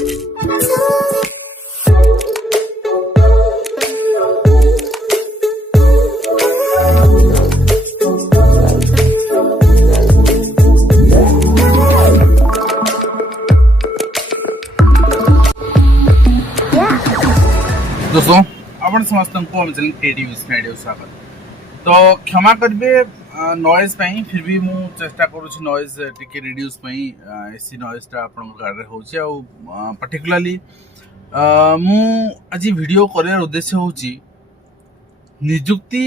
दोस्तों आपण समस्त को स्वागत। तो क्षमा करेंगे नॉइज पाई, फिर भी मु चेष्टा करूँ नॉइज टिके रिड्यूस पाई। एसी नॉइजटा आपण गाड़ी हो पर्टिकुलाली मु आज वीडियो कर उद्देश्य हूँ निजुक्ति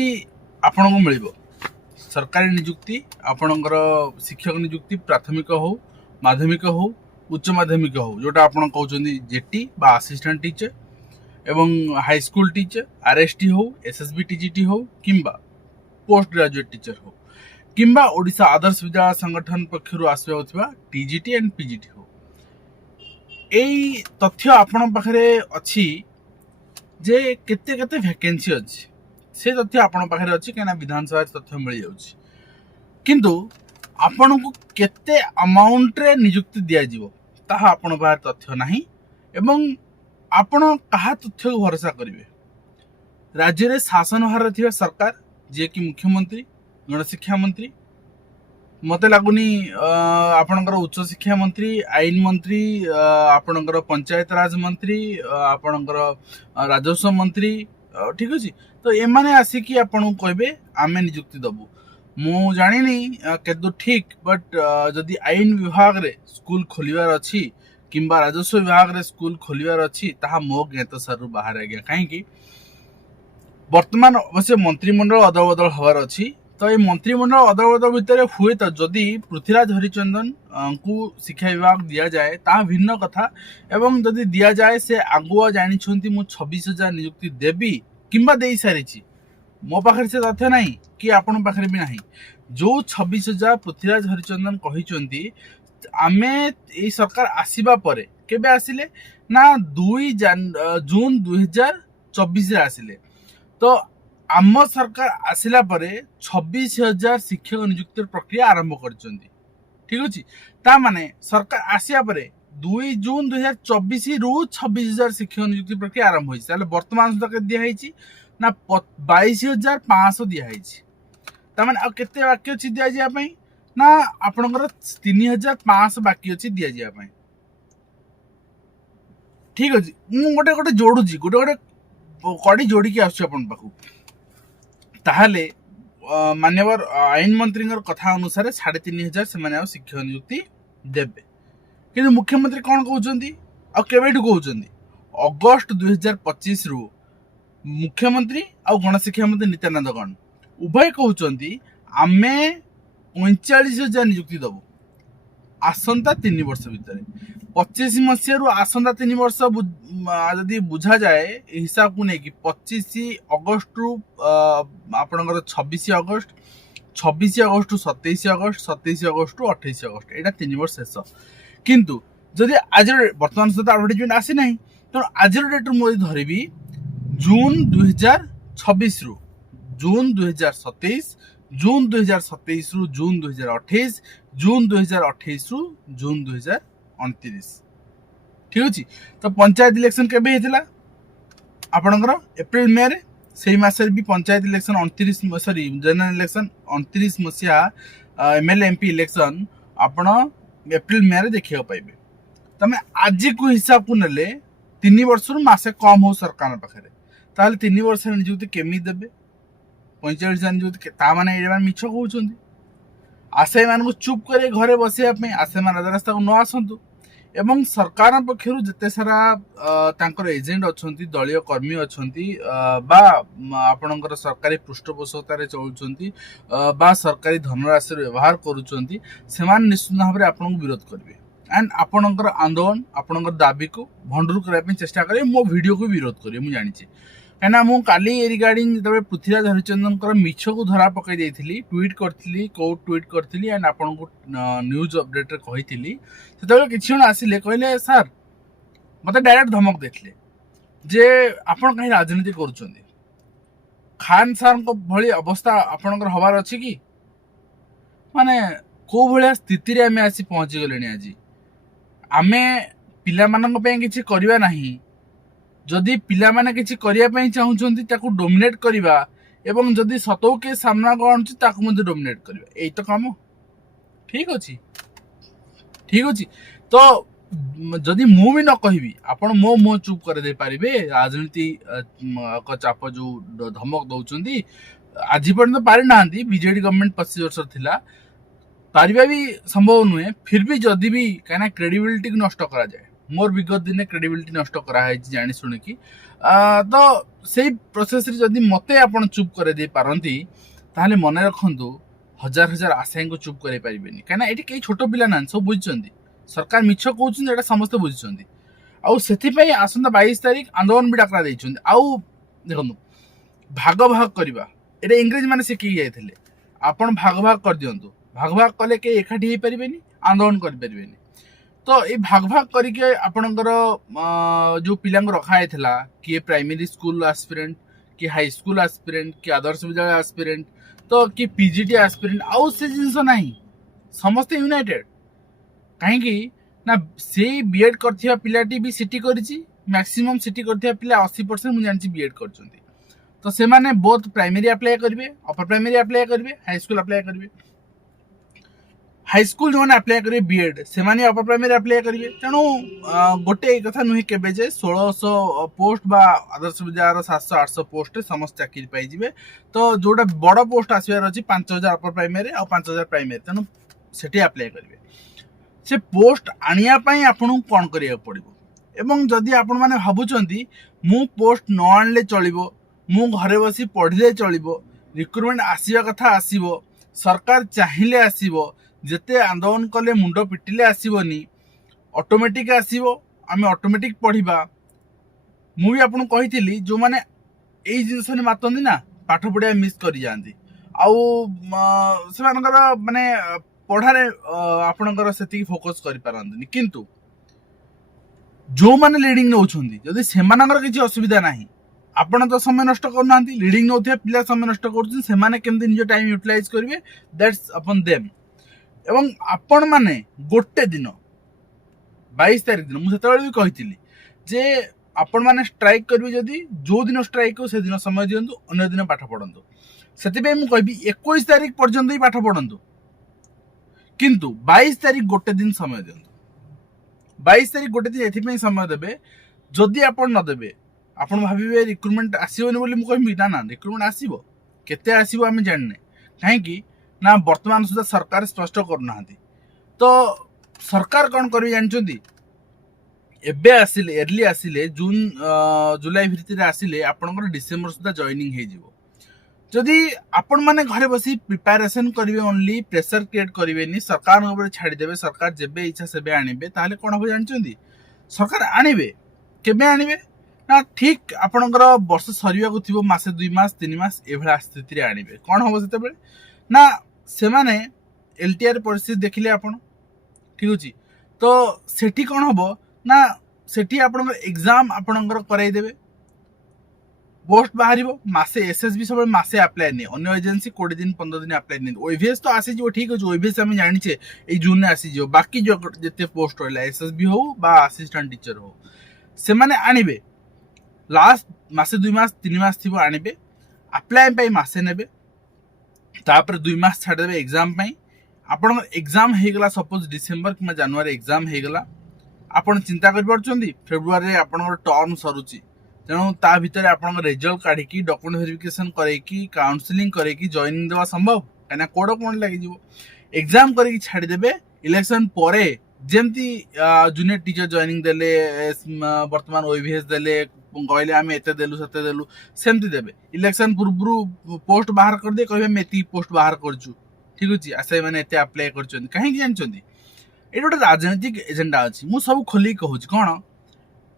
आपण को मिल सरकारी निजुक्ति आपणकर शिक्षक निजुक्ति प्राथमिक हो माध्यमिक हो उच्च माध्यमिक हो जोटा आपण कहते जेटी बा असिस्टेंट टीचर एवं हाई स्कूल टीचर आरएसटी हो एसएसबी टीजीटी हो किंबा पोस्ट ग्रेजुएट टीचर हो किंबा ओडिशा आदर्श विद्यालय संगठन पक्षरु आसवा टीजीटी एंड पीजीटी हो एई तथ्य आपण पाखरे अछि जे केते केते वैकेंसी अछि से तथ्य आपण पाखरे अछि केना विधानसभा तथ्य मिल जाउछि किंतु आपण को केते अमाउंट रे नियुक्ति दिया जिवो ताहा आपण बाहर तथ्य नाही एवं आपण कहा तथ्य को भरोसा करेंगे। राज्य रे शासन हार थिबा सरकार जे कि मुख्यमंत्री गणशिक्षा मंत्री मते लागुनी आपणकर उच्च शिक्षा मंत्री आईन मंत्री आपणकर पंचायत राज मंत्री आपणकर राजस्व मंत्री ठीक अछि। तो एमाने आसिकी आपण कहबे आमे नियुक्ति दबु मु जानिनी केदो ठीक बट जदि आईन विभाग रे स्कूल खोलिवार अछि किंबा राजस्व विभाग रे स्कूल खोलिवार अछि ताहा मो ज्ञात सारू बाहर आ गया कहीं वर्तमान अवश्य मंत्रिमंडल अदलबदल हवार अछि। तो ये मंत्रिमंडल अदलबदल भितर हुए तो जदि पृथ्वीराज हरिचंदन को शिक्षा विभाग दिया जाए ता भिन्न कथा एवं जदि दिया जाए से आगुआ जानी छंती मु 26,000 नियुक्ति देबी किंबा देई सारिछि मो पाखरे से तथ्य नाही कि आपण पाखरे भी नाही जो 26,000 पृथ्वीराज हरिचंदन कहिचंती आमे ए सरकार आसीबा परे केबे आसिले ना 2 जून 2024 रे आसिले। तो आम सरकार आसिला परे 26,000 शिक्षक नियुक्ति प्रक्रिया आरंभ करचंती ठीक अछि। ता माने सरकार आसिया परे 2 जून 2024 रु 26,000 शिक्षक नियुक्ति प्रक्रिया आरंभ होइछ ताले वर्तमान सुधा दिया हैछि ना 22,500 दिया हैछि। ता माने आ केते वाक्य अछि दिया जिया पई ना आपणकर 3,500 बाकी अच्छी दिया जाए ठीक अच्छे। मु गोटे गोटे जोड़ुची गोटे गोटे कड़ी जोड़ी आसुन पाखु ताहले मान्यवर आईन मंत्री कथा अनुसार 3,500 से शिक्षक नियुक्ति देबे कि मुख्यमंत्री कौन कहते आबेठू कहते अगस्ट 2025 रु मुख्यमंत्री आ गणशिक्षा मंत्री नित्यानंद गौड़ उभय कहते आमे 39,000 नियुक्ति दबु आसंता 3 वर्ष भितर 25 मसीह रु आसंता 3 वर्ष जदि बुझा जाए हिसाब को नहीं कि 25 अगस्त रु आपणकर 26 अगस्त 26 अगस्त रु 27 अगस्त 27 अगस्त रु 28 अगस्त एटा 3 वर्ष शेष किंतु जदि आज वर्तमान सहित एडवर्टाइजमेंट आसी नहीं तो आज डेट रु धरबी जून 2026 रु जून 2027 जून 2027 रु जून 2028 जून 2028 रु जून 2029 ठीक अछि। तो पंचायत इलेक्शन केबे हेतिला आपनकर अप्रैल मे रे सेही मासरे भी panchayat election 29 sorry general election 29 मसिया एमएलए एमपी इलेक्शन आपण अप्रैल मे रे देखियो पाइबे। तमे आज को हिसाब को नेले 3 वर्ष रु मासे कम हो सरकार पाखरे ताले 3 वर्ष नियुक्ति केमी देबे 45,000 नियुक्ति ता माने एमान मिछ कहउछंती आसे मान को चुप करे घरे बसिया पे आसे मान रास्ता को न आसंतु एवं सरकार पक्षरु जते सारा तांकर एजेंट अछंती दलीय कर्मी अछंती बा आपणकर सरकारी पृष्ठपोषकता रे चलुछंती बा सरकारी धनराशि व्यवहार करूछंती सेमान निश्चित भाव रे आपन को विरोध करबे एंड आपणकर आंदोलन आपणकर दाबी को भंडुर करै पे चेष्टा करे मो वीडियो को विरोध करे मु जानि छी कहना मु काली रिगार्डिंग जब पृथ्वीराज हरिचंदन मिछ को धरा पकई देइथिली ट्वीट करथिली को ट्वीट करथिली एंड आपन को न्यूज अपडेट रे कहिथिली सेतबे किछि जण आसिले कहले सर मते डायरेक्ट धमक देथिले जे आपन कहीं राजनीति करूछंदी खान सर को भली अवस्था आपनकर हवार अछि कि माने को भलिया स्थिति रे हमें आसी पहुंची गलेनी आज आमे ପିଲାମାନଙ୍କ ପାଇଁ କିଛି କରିବା ନାହିଁ, ଯଦି ପିଲାମାନେ କିଛି କରିବା ପାଇଁ ଚାହୁଁଛନ୍ତି ତାକୁ ଡୋମିନେଟ୍ କରିବା ଏବଂ ଯଦି ସତକୁ କିଏ ସାମ୍ନାକୁ ଆଣୁଛି ତାକୁ ମଧ୍ୟ ଡୋମିନେଟ୍ କରିବା, ଏଇ ତ କାମ। ଠିକ ଅଛି ଠିକ ଅଛି। ତ ଯଦି ମୁଁ ବି ନ କହିବି ଆପଣ ମୋ ମୁହଁ ଚୁପ୍ କରିଦେଇ ପାରିବେ? ରାଜନୀତି ଚାପ ଯୋଉ ଧମକ ଦଉଛନ୍ତି ଆଜି ପର୍ଯ୍ୟନ୍ତ ପାରିନାହାନ୍ତି। ବିଜେଡି ଗଭର୍ଣ୍ଣମେଣ୍ଟ 25 ବର୍ଷ ଥିଲା, ପାରିବା ବି ସମ୍ଭବ ନୁହେଁ। ଫିର୍ ବି ଯଦି ବି କାହିଁକିନା କ୍ରେଡିବିଲିଟି ନଷ୍ଟ କରାଯାଏ, मोर विगत दिन क्रेडिबिलिटी नष्ट कराई जानी शुणिकी, तो से प्रोसेस जदि मते आपण चुप कर दे पारंती ताहले मन रखंतु हजार हजार आशायी को चुप करे पारिबेनी। कहीं ये कई छोट पिला ना सब बुझी सरकार मिछ कहते समस्त बुझी आई आसंता 22 तारीख आंदोलन भी डाकरा देखते। देखो भाग भाग करवा ये इंग्रेज मैंने शिखी जाते आपण भाग भाग कर दिंतु, भाग भाग कले कई एकाठी हो पारे आंदोलन करें। तो ये भाग भाग करके आपणकर जो पिला रखाई किए प्राइमरी स्कूल एस्पिरेंट, कि हाई स्कूल एस्पिरेंट, कि आदर्श विद्यालय एस्पिरेंट, तो कि पीजीटी एस्पिरेंट, आउ से जिनस ना समस्ते यूनाइटेड कहीं ना से बीएड कर पिलाटी भी सिटी करिछि, मैक्सिमम सिटी कर पिला 80% मुझे जानी बीएड कर। तो से माने बोथ प्राइमरी अप्लाई करेंगे, अपर प्राइमरी अप्लाई करेंगे, हाई स्कूल अप्लाई करेंगे। हाई स्कूल जो अप्लाई करेंगे बीएड से माने अपर प्राइमरी अप्लाई करेंगे। तेणु गोटे कथा नुहे के 1600 पोस्ट बा आदर्श विद्यालय 700-800 पोस्ट समस्त चाकरी पाइबे। तो जोटा बड़ पोस्ट आसबार अच्छी 5000 अपर प्राइमरी और 5000 प्राइमरी, तेणु से अप्लाई करेंगे। से पोस्ट आनिया आपन कौन करिया पड़िबो, एवं जदि आपण माने भाबुचंती मु पोस्ट न आनले चलिबो, मु घरे बसी पढ़िले चलिबो, रिक्रुटमेंट आसीबा कथा आसीबो, सरकार चाहिए आसीबो, जेते आंदोलन कले मुंड पिटिले आसीबोनी, ऑटोमेटिक आसीबो, आमे ऑटोमेटिक पढ़िबा। मु भी आपन कहिथिली जो माने एई जिंस ने मातंदी ना पाठ पढ़िया मिस करि जांदी, आउ से मानकर माने पढ़ारे आपणकर सेति फोकस करि पारंतनी। किंतु जो माने लीडिंग नउछंदी जदि सेमानकर किछि असुविधा नाही, आपण तो समय नष्ट करना, लीडिंग नौथिया पिला समय नष्ट कर, से माने केमती निज टाइम यूटिलाइज करेंगे, दैट्स अपन देम। एवं आपण माने गोटे दिन 22 तारीख दिन मुझे भी कही जे आपण माने स्ट्राइक करेंगे, जदि जो दिन स्ट्राइक हो से दिन समय दिंतु, अन्य दिन पाठ पढ़ंतु। से मुझे 21 तारीख पर्यंत ही पाठ पढ़ंतु, किंतु 22 तारीख गोटे दिन समय दिंतु। 22 तारीख गोटे दिन एथि समय देबे, जदि आपण न देबे आपण भाविबे रिक्रुटमेंट आसीबोनी बोली। मु कहबी ना ना रिक्रुटमेंट आसीबो, केते आसीबो आमे जानने, काहेकि ना वर्तमान सुधा सरकार स्पष्ट करना। तो सरकार कौन करी जानछंती, एबे आसिले अर्ली आसिले जून जुलाई भितर आसिले आपनकर डिसेंबर सुधा जॉइनिंग हे जिवो। जदि आपण माने घरे बसी प्रिपरेशन करिवे, ओनली प्रेशर क्रिएट करिवेनी, सरकार ऊपर छाडी देबे, सरकार जेबे इच्छा सेबे आनिबे, ताले कोन हो जानछंती सरकार आनिबे केबे आनिबे ना ठीक आपणकर वर्ष सरिया को थिबो मासे 2 मास 3 मास एभला स्थिति रे आनिबे। कोन होबो सेते बेले ना से माने एलटीआर परिस्थिति देखिले आपण, ठीक अछि। तो सेठी कोन होबो ना सेठी आपणकर एग्जाम आपणकर कराई देबे, पोस्ट बाहरिबो मासे, एसएसबी सब मासे अप्लाई नै, अन्य एजेंसी 20 दिन 15 दिन अप्लाई नै। ओईवीएस तो आसी जो, ठीक अछि, ओईवीएस हम जानि छे ए जून ने आसी जो, बाकी जो जते पोस्ट होइला एसएसबी हो बा असिस्टेंट टीचर हो, से माने आनिबे लास्ट मासे 2 मास 3 मास थी आनिबे, अप्लाई पाई मासे नेबे, तापर 2 मास छाड़ देबे एग्जाम पाई। आपण एग्जाम हे गला, सपोज डिसेंबर कि जनवरी एग्जाम हे गला, आपण चिंता कर परछंती फेब्रुआरी रे आपण टर्म सरुची, तेणु ता भितर आपण रिजल्ट काढी की डॉक्यूमेंट वेरिफिकेशन करे की काउंसलिंग करे की जॉइनिंग देवा संभव, कना कोड कोन लागि जिवो। एग्जाम करे की छाड़ी देबे, इलेक्शन परे जेमती जूनियर टीचर जॉइनिंग देले, वर्तमान ओईवीएस देले, कहले आम एत देलु सते देलु, सेमती देबे। इलेक्शन पूर्व पोस्ट बाहर कर दे, कहबे मेती पोस्ट बाहर करछु, ठीक अछि, आसे माने एते अप्लाई करछन, काहे जानछंती ए गोटे राजनीतिक एजेंडा अछि। मु सब खोली कहूछि कोन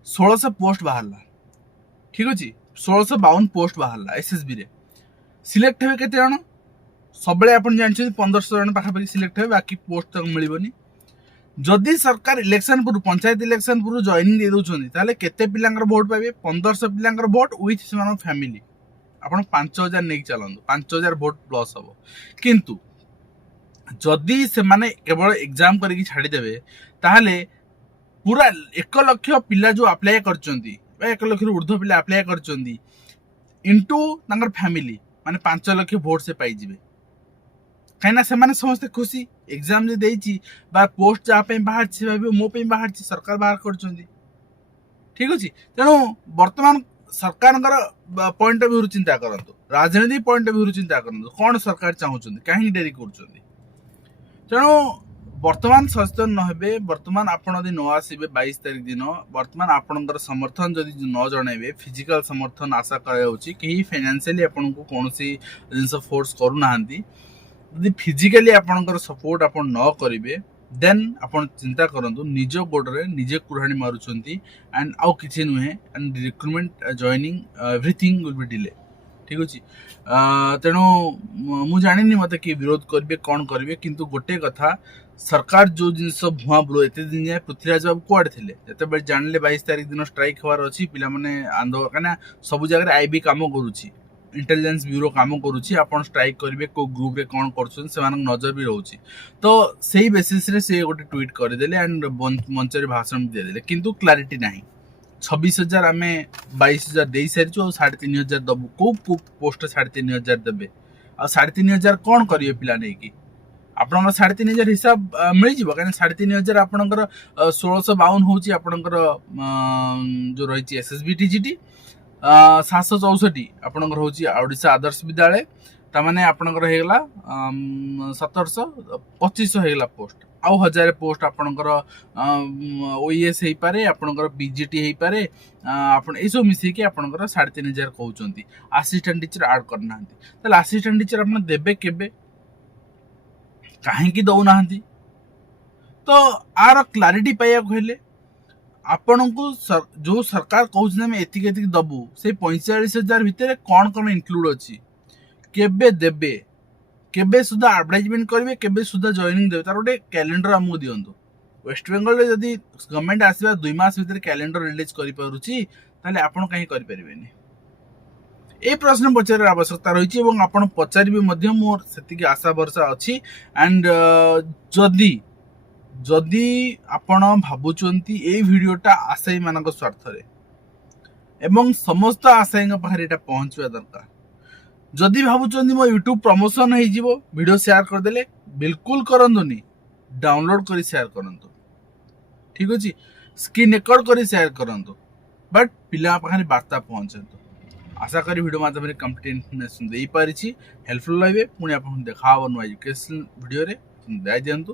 1600 पोस्ट बाहरला, ठीक अछि, 1652 पोस्ट बाहरला एसएसबी रे। सिलेक्ट हेबे केते जण, सबले आपण जानछंती 1500 जण पाखापाखि सिलेक्ट हेबे, बाकी पोस्ट तक मिलिबोनी। जदि सरकार इलेक्शन पूर्व पंचायत इलेक्शन पूर्व जॉइनिंग दे दउछंती, ताले केते पिलांगर वोट पाइबे, 1500 पिलांगर वोट विथ सेमान फैमिली, आपण 5000 नेक चलंदो, 5000 वोट प्लस हबो। किंतु जदि से माने केवल एग्जाम करी छाड़ी देबे, ताले पूरा 1 लाख पिला जो अप्लाई करचंती 1 लाख ऊर्ध्व पिला अप्लाई करचंती इनटू तांकर फैमिली माने 5 लाख वोट से पाई जिवे कहीं से माने समस्त खुशी एग्जाम जे देइची बा पोस्ट जा पे बाहर छी भाबी मो पे बाहर छी सरकार बाहर करचंती ठीक अछि तेणु वर्तमान सरकार पॉइंट ऑफ व्यू चिंता करंतु राजनीति पॉइंट ऑफ व्यू चिंता करंतु कौन सरकार चाहूचंती कहीं डेरी करचंती तेणु वर्तमान सचेतन नहे वर्तमान आपण यदि न आसबे 22 तारिख दिन वर्तमान आपणकर समर्थन जदि न जणेबे फिजिकल समर्थन आशा कराउछि कि फाइनेंशियली आपण को कोनोसी जिंस फोर्स करू नाहंती यदि फिजिकली आपणकर सपोर्ट आपण न करिवे देन आपण चिंता करंतु निज गोडरे निजे कुराणी मारुचंती एंड आउ किछि नुहे and recruitment joining everything will be delay ठीक अछि तेणु मु जानिनी मते कि विरोध करबे कोन करबे किंतु गोटे कथा सरकार जो जिनस भुआ बुलो एते दिन जाए पृथ्वीराज बाबू कुआडे थिले जते बेर जानले 22 तारिख दिन स्ट्राइक होवार अछि पिला माने आंदोलन कना सब जगह आईबी काम करूची इंटेलिजेंस ब्यूरो काम करूची आपण स्ट्राइक करबे को ग्रुप रे कोन करछन से मानक नजर भी रहउची तो सेही बेसिस रे से गोटे ट्वीट कर देले एंड मंच रे भाषण दे देले किंतु क्लैरिटी नाही 26,000 आमे 22,000 देई सारिछु और 3,500 दबु को पोस्ट 3,500 देबे और 3,500 कोन करियो पिला नै की आपनकर 3,500 हिसाब मिल जिवो काने 3,500 आपनकर 1652 होची आपनकर जो रहिची एसएसबी टीजीटी 764 आपनकर होची ओडिशा आदर्श विद्यालय ता माने आपनकर हेगला 1700 2500 हेगला पोस्ट आउ 1000 पोस्ट आपनकर ओईएस हेई पारे आपनकर बीजीटी हेई पारे आपन एसो मिसी के आपनकर 3,500 कहउचंती असिस्टेंट टीचर ऐड करना तले असिस्टेंट टीचर आपन देबे केबे कहीं दौ ना तो आर क्लारिटी पाइबा कहले आपण को जो सरकार कहते एतिक एतिक दबु से 45,000 भितर कौन कौन इंक्लूड अच्छी केबे देबे केबे सुधा एडवर्टाइजमेंट करेंगे केबे सुधा जॉइनिंग देवे तार गोटे कैलेंडर आमको दिंतु वेस्ट बेंगल रे जदि गवर्नमेंट आसवा 2 मास भितर कैलेंडर रिलीज करि पारुची ताले आपण कहीं करि परिबेनी ए प्रश्न पचार आवश्यकता रही आपड़ पचारे मोर से आशा भरसा अच्छी एंड जदि जदि आपण भावुंट ए भिडटा आशायी मान स्वार्थ एवं समस्त आशायी पाखे पहुँचवा दरकार जदि भावुंट मो यूट्यूब प्रमोशन हो वीडियो शेयर करदे बिल्कुल करंतुनी डाउनलोड कर शेयर करंतु ठीक अच्छे स्क्रीन रेकॉर्ड कर शेयर करंतु बट पिला पाखे वार्ता पहुँचतु आशा करी वीडियो माध्यम कंप्लीट इन्फॉर्मेशन दे पारिछि हेल्पफुल लगे पुणी आप देखा नुआ एजुकेशन वीडियो रे दे दिंतु।